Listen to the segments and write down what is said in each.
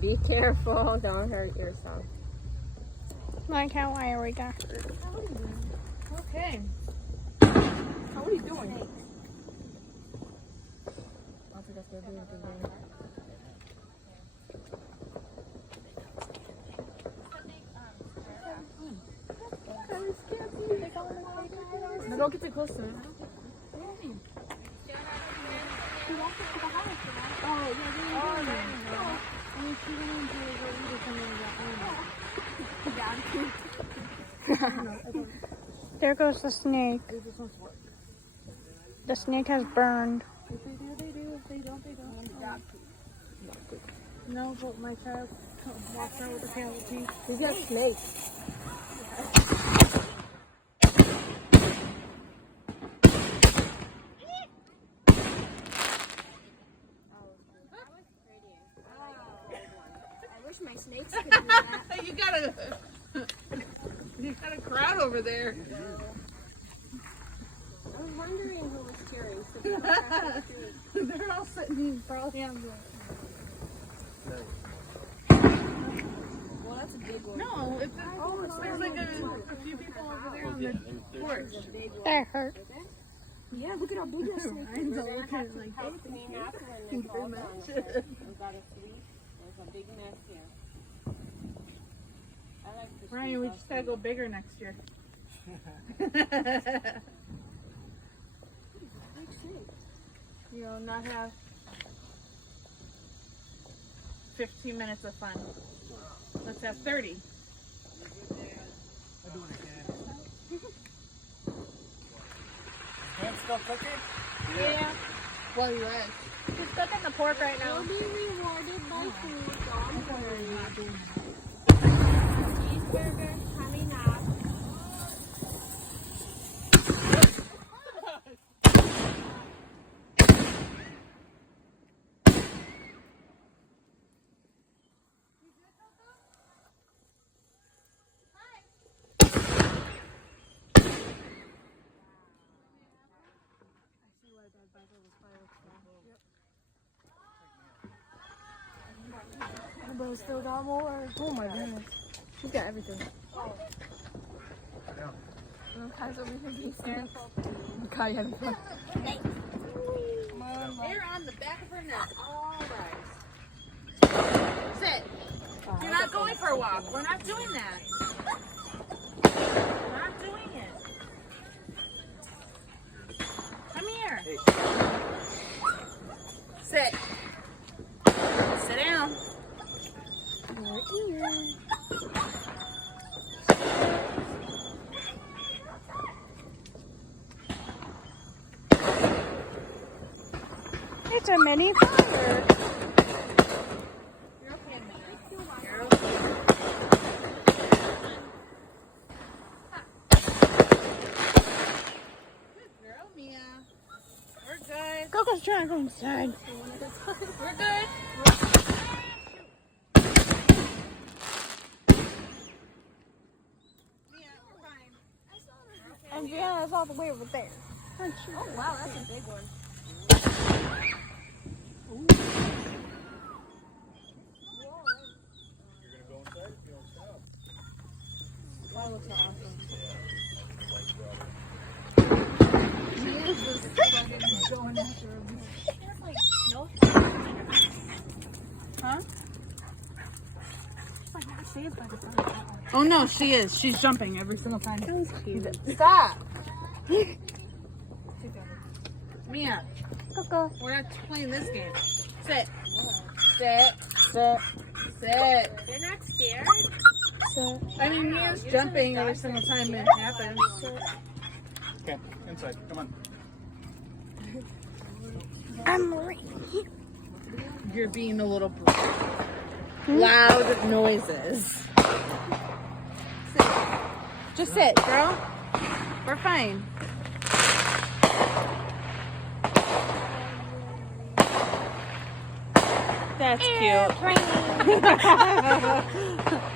Be careful, don't hurt yourself. Like how I got hurt. Okay. How are you doing? No, don't get too close to it. There goes the snake. The snake has burned. If they do, they do. If they don't, they don't. No, but my child walks out with a tail of teeth. He's got snakes. I wish my snakes could do that. You got a crowd over there. I was wondering who was cheering. So They're all sitting probably on the. well, that's a big one. No, there's like a few people over there on the porch. That hurt. Yeah, look at how big that snake is. Mine's all looking like House clean after when they fall down. We've got a sweep. There's a big mess here. I like the Ryan, we just gotta go bigger next year. You know, not have 15 minutes of fun. Let's have 30. Pan still cooking? Yeah. Well, you is. He's cooking the pork right now. We'll be rewarded by food. Don't worry. Cheeseburgers coming up. But still got more. Oh my goodness. He's got everything. Kai's over here being scared. Kai had fun. They're on the back of her neck. All right. Sit. You're not going for a walk. We're not doing that. We're not doing it. Come here. Sit. Sit down. It's a mini fire. You're okay, Mia. You're okay. Good girl, Mia. We're good. Coco's trying to go inside. We're good. Mia, we're fine. And Vienna's all the way over there. Oh, wow, that's a big one. You're gonna go inside if you don't stop. That looks awesome. Huh? Oh no, she is. She's jumping every single time. That was cute. Stop! Mia, Coco. we're not playing this game. Sit. Sit. Sit. Sit. They're not scared? So, I mean, Mia's jumping every single time it happens. Okay, inside. Come on. I'm ready. You're being a little loud noises. Sit. Just sit, girl. We're fine. That's cute.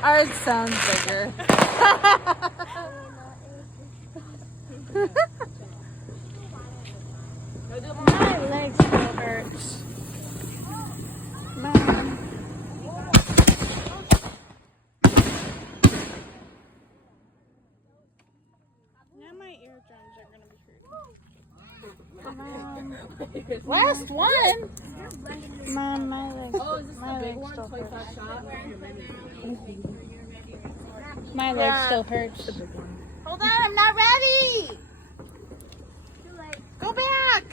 Ours sounds bigger. My legs still hurt. Last one. My legs. Oh, is this My the big legs one? still 25 hurt. shot? My leg still hurts. Hold on, I'm not ready. Go back.